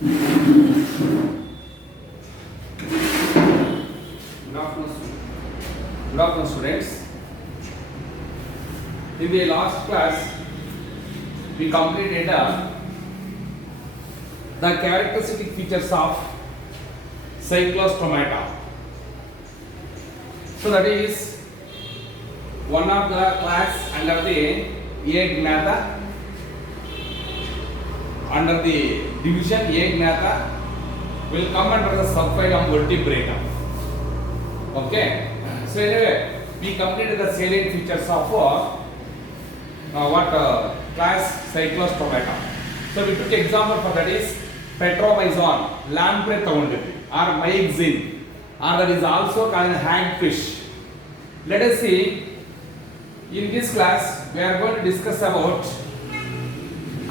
Good afternoon, students. In the last class, we completed the characteristic features of cyclostomata. So that is one of the class under the Agnatha, under the division Agnatha will come under the subphylum Vertebrata. Okay. So anyway, we completed the salient features of class cyclostomata. So we took example for that is Petromyzon, lamprey ತಗೊಂಡಿದ್ವಿ, or myxine, or that is also called hagfish. Let us see. In this class, we are going to discuss about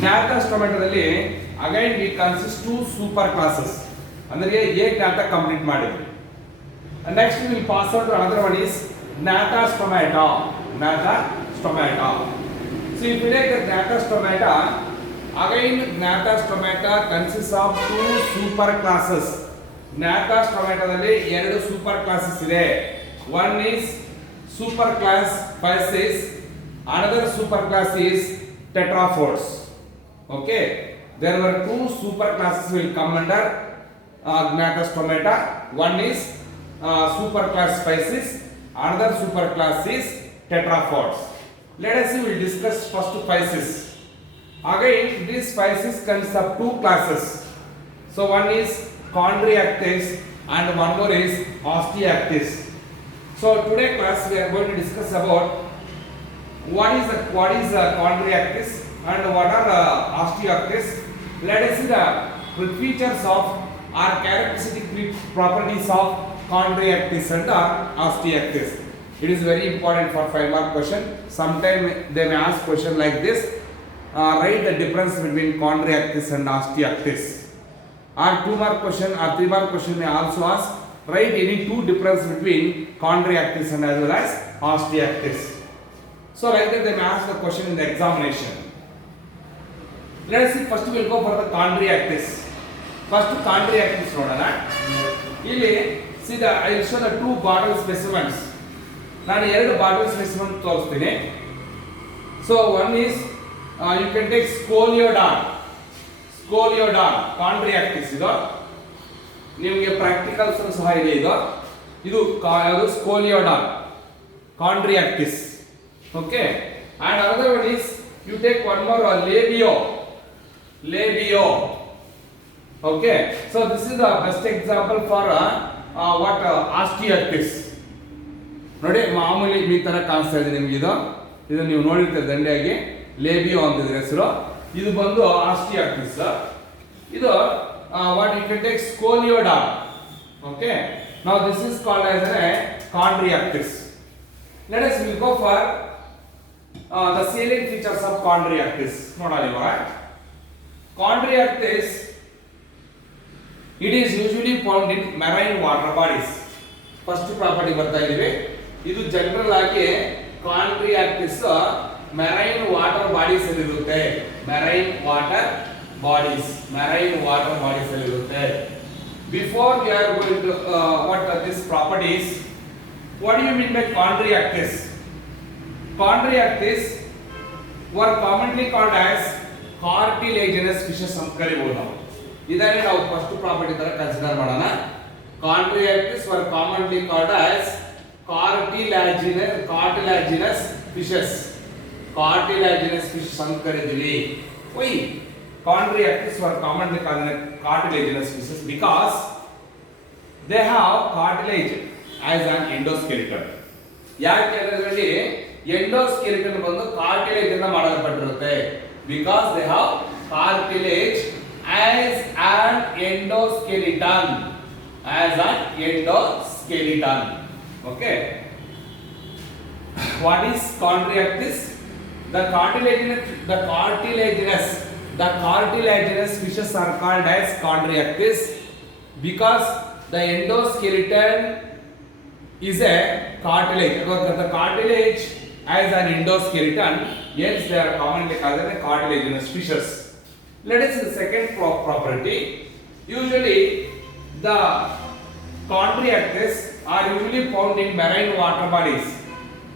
gnatha-stomata. Again, we consist two super classes. Andre Agnatha complete ಮಾಡಿದ್ವಿ. And next we will pass on to another one is gnatha-stomata. Gnatha-stomata. So if we take the gnatha-stomata, again gnatha-stomata consists of two super classes. gnatha-stomatadalli ಎರಡು super classes ಇದೆ. One is super class Physcis, another super class is tetrapods. Okay, there were two super classes will come under gnatha-stomata. One is super class Physcis, another super class is tetrapods. Let us see, we will discuss first Physcis. Again, this Physcis consists of two classes. So one is Chondriactes and one more is Osteoactis. So today class we are going to discuss about what is Chondriactes and what are Osteoactis. Let us see the features of or characteristic properties of Chondriactis and Osteoactis. It is very important for 5 mark question. Sometimes they may ask question like this. Write the difference between Chondriactis and Osteoactis. Or 2 mark question or 3 mark question may also ask. Write any two difference between Chondriactis and as well as Osteoactis. So like that they may ask the question in the examination. Let us see, first we will go for the Chondriactis. First Chondriactis ನೋಡೋಣ. ಇಲ್ಲಿ see the I will show the two bottle specimens. ನಾನು ಎರಡು bottle specimen ತೋರಿಸ್ತೀನಿ. So one is you can take Scoliodon, Chondriactis ಇದು ನಿಮಗೆ practicals ಸಹ ಇದೆ. ಇದು ಯಾವುದು Scoliodon, Chondriactis. Okay, and another one is you take one more Labeo. Okay, so this is the best example for Osteoactis. ನೋಡಿ ಮಾಮೂಲಿ ಈ ತರ ಕಾಣಿಸ್ತಾ ಇದೆ ನಿಮಗೆ. ಇದು ನೀವು ನೋಡಿರ್ತೀರ ದಂಡೆಯಾಗಿ ಲೇಬಿಯೋ ಅಂತ ಇದ್ರ ಹೆಸರು. ಇದು ಬಂದು Osteoactis. ಇದು what you can take Scoliodon. Okay, now this is called as a Chondriactis. Let us will go for the salient features of Chondriactis. ನೋಡೋಣ ಇವಾಗ. Chondriactis, it is usually found in marine water bodies. First property ಬರ್ತಾ ಇದೀವಿ. ಇದು general ಆಗಿ Chondriactis marine water bodies ಅಲ್ಲಿ ಇರುತ್ತೆ. marine water bodies ಅಲ್ಲಿ ಇರುತ್ತೆ. Before we are going to what are these properties, what do you mean by Chondriactis? Chondriactis were commonly called as cartilaginous fishes ಅಂತ ಕರೀಬಹುದು. ಇದನ್ನೇ ನಾವು ಫಸ್ಟ್ ಪ್ರಾಪರ್ಟಿ ತರ consider ಮಾಡೋಣ. Chondriactis were commonly called as cartilaginous fishes ಅಂತ ಕರೀತೀವಿ. Why Chondriactis were commonly called cartilaginous fishes? Because they have cartilage as an endoskeleton. ಯಾಕೆ ಅದರಲ್ಲಿ endoskeleton ಬಂದು ಕಾರ್ಟಿಲೇಜ್ ಇಂದ ಮಾಡಲ್ಪಟ್ಟಿರುತ್ತೆ. Because they have cartilage as an endoskeleton. Okay, what is Chondriactis? The cartilaginous fishes are called as Chondriactis because the endoskeleton is a cartilage. The cartilage as an endoskeleton, hence they are commonly called as cartilaginous fishes. Let us see the second property. Usually, the chondriactes are usually found in marine water bodies.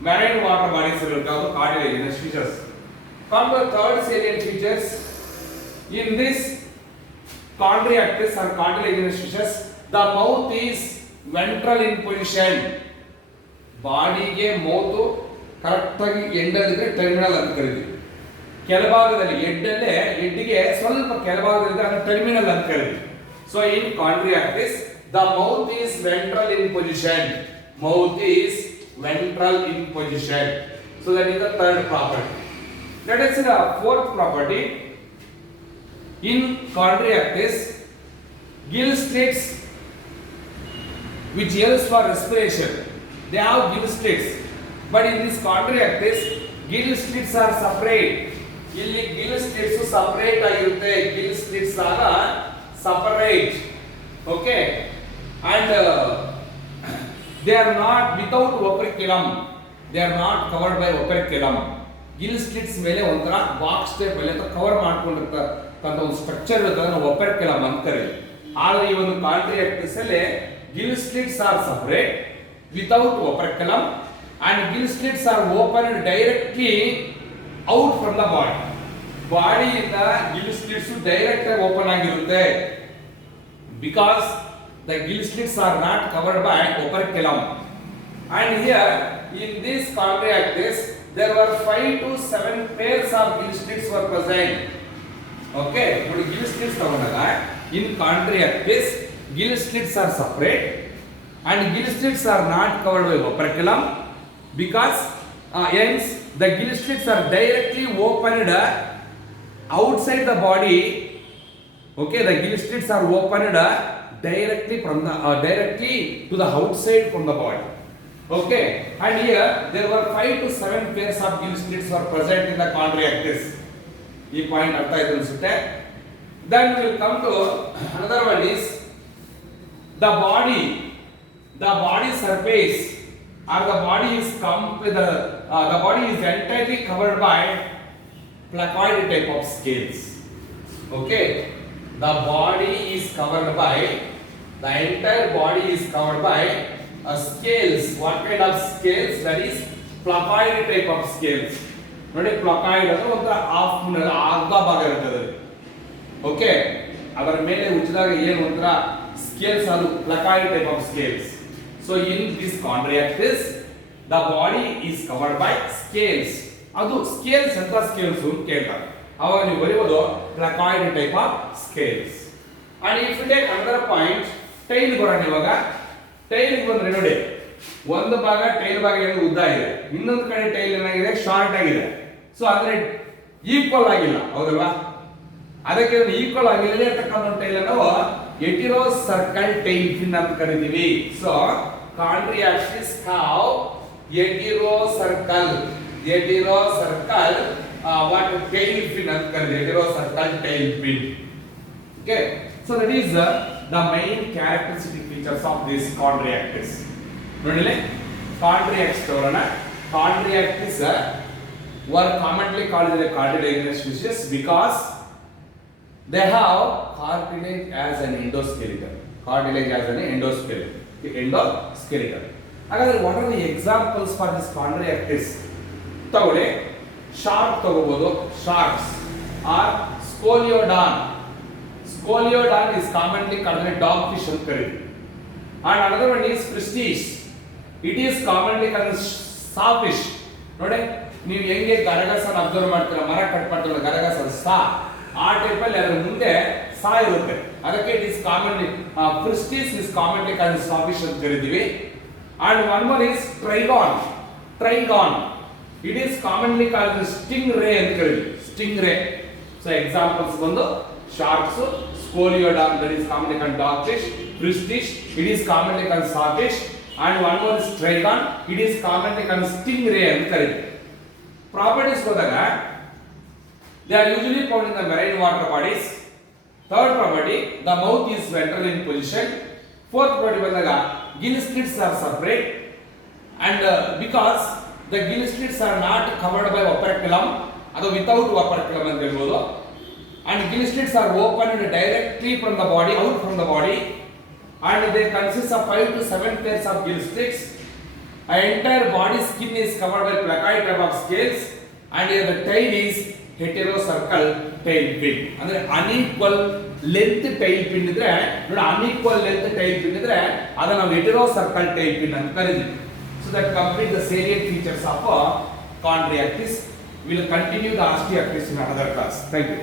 Marine water bodies will have cartilaginous features. Come to the third salient features. In this chondriactes or cartilaginous features, the mouth is ventral in position. Body ge mouth correct ಆಗಿ ಎಂಡಲ್ ಇದ್ರೆ terminal ಅಂತ ಕರೀತೀವಿ. ಕೆಳಭಾಗದಲ್ಲಿ ಹೆಡ್ಗೆ ಸ್ವಲ್ಪ ಕೆಳಭಾಗದಲ್ಲಿ ಅದನ್ನು terminal ಅಂತ ಕರೀತೀವಿ. So in chondriactes, the mouth is ventral in position. Mouth is ventral in position. So that is the third property. Let us see the fourth property. In chondriactes, gill slits which helps for respiration. They have gill slits. But in this chondriactes, gill slits are separate. ಇಲ್ಲಿ gill slits separate ಆಗಿರುತ್ತೆ. Gill slits are separate. Okay, and they are not without operculum. They are not covered by operculum. Gill slits ಮೇಲೆ ಒಂಥರ box type ಅಲ್ಲಿ ಅಂತ cover ಮಾಡ್ಕೊಂಡಿರ್ತಕ್ಕಂಥ ಒಂದು structure ಇರುತ್ತೆ, ಅದನ್ನು operculum ಅಂತಾರೆ. ಆದರೆ ಈ ಒಂದು chondriactes ಅಲ್ಲಿ gill slits are separate without operculum, and gill slits are opened directly out from the body. Body ಇಂದ gill slits ಡೈರೆಕ್ಟ್ ಆಗಿ ಓಪನ್ ಆಗಿರುತ್ತೆ. Because the gill slits are not covered by operculum. And here in this chondriactes there were 5 to 7 pairs of gill slits were present. Okay, but gill slits ತಗೊಂಡಾಗ in chondriactes gill slits are separate and gill slits are not covered by operculum, because hence the gill slits are directly opened outside the body. Okay, the gill slits are opened directly from the directly to the outside from the body. Okay, and here there were 5 to 7 pairs of gill slits were present in the chondriactes. This point artha idu ansutte. Then we will come to another one is the body surface, or the body is the body is entirely covered by placoid type of scales. Okay, the body is covered by, the entire body is covered by scales. What kind of scales? That is placoid type of scales. ನೋಡಿ placoid ಅಂದ್ರೆ ಒಂಥರ half Moon ಅರ್ಧ ಭಾಗ ಇರ್ತದೆ. Okay, ಅದರ ಮೇಲೆ ಉಜ್ಜಿದಾಗ ಏನು ಒಂಥರ scales are placoid type of scales. So in this chondriactes the body is covered by scales. ಅದು scales ಅಂತ scales ಅಂತ ಕೇಳ್ತಾರೆ. ಅವಾಗ ನೀವು ಬರೆಯೋದು placoid type of scales. And if you take another point, tail ಬರೋಣ. ಇವಾಗ tail ಬಂದ್ರೆ ನೋಡಿ, ಒಂದು ಭಾಗ tail ಭಾಗ ಏನು ಉದ್ದ ಇದೆ, ಇನ್ನೊಂದು ಕಡೆ tail ಏನಾಗಿದೆ ಶಾರ್ಟ್ ಆಗಿದೆ. ಸೊ ಅಂದ್ರೆ ಈಕ್ವಲ್ ಆಗಿಲ್ಲ, ಹೌದಲ್ವಾ? ಅದಕ್ಕೆ ಈಕ್ವಲ್ ಆಗಿಲ್ಲದೆ ಇರ್ತಕ್ಕಂಥ ಟೈಲ್ ನಾವು ಎಟಿರೋ ಸರ್ಕಲ್ ಟೈಲ್ ಫಿನ್ ಅಂತ ಕರಿತೀವಿ. So chondriactes have heterocercal what tail fin ಅಂತ ಕರೀತೀವಿ, heterocercal tail fin. Okay, so that is the main characteristic features of this chondriactes. ನೋಡಿಲೆ chondriactes ತೋರಣ. Chondriactes were commonly called the cartilaginous species because they have cartilage as an endoskeleton. ಹಾಗಾದ್ರೆ what are the examples for this chondriactes? ತಗೊಳ್ಳಿ, shark ತಗೋಬಹುದು. sharks or scoliodon. Scoliodon is commonly called a dogfish ಅಂತ ಕರೀತೀವಿ. And another one is prestige. It is commonly called sawfish. ನೋಡಿ, ನೀವು ಹೆಂಗೆ ಗರಗಸನ observe ಮಾಡ್ತೀರಾ, ಮರ ಕಟ್ ಮಾಡ್ತೀರಾ, ಗರಗಸ ಸಾ, ಆ ಟೈಪ್ ಅಲ್ಲಿ ಅದರ ಮುಂದೆ ಸಾ ಇರುತ್ತೆ. ಅದಕ್ಕೆ it is commonly Pristis is commonly called sawfish ಅಂತ ಕರೀತೀವಿ. And one more is trigon. It is commonly called stingray ಅಂತ ಕರೀತೀವಿ. stingray. So examples ಬಂದು sharks, scoliodon, that is commonly called dogfish, prestige, it is commonly called sawfish, and one more is trigon, it is commonly called stingray ಅಂತ ಕರೀತೀವಿ. Properties ಹೋದಾಗ they are usually found in the marine water bodies. Third property, the mouth is ventral in position. Fourth property ಬಂದಾಗ gill slits are separate, and because the gill slits are not covered by operculum, ಅದು without operculum ಅಂತ ಹೇಳ್ಬೋದು. and gill slits are opened directly from the body, out from the body, and they consist of 5 to 7 pairs of gill slits. An entire body skin is covered by placoid type of scales, and here the tail is heterocircle tail fin. ಅಂದ್ರೆ unequal length tail fin ಇದ್ರೆ ನೋಡಿ, unequal length tail fin ಇದ್ರೆ ಅದನ್ನ ನಾವು heterocircle tail fin ಅಂತ ಕರೀತೀವಿ. So that complete the salient features of chondriactis. We will continue the osteoarthritis in another class. Thank you.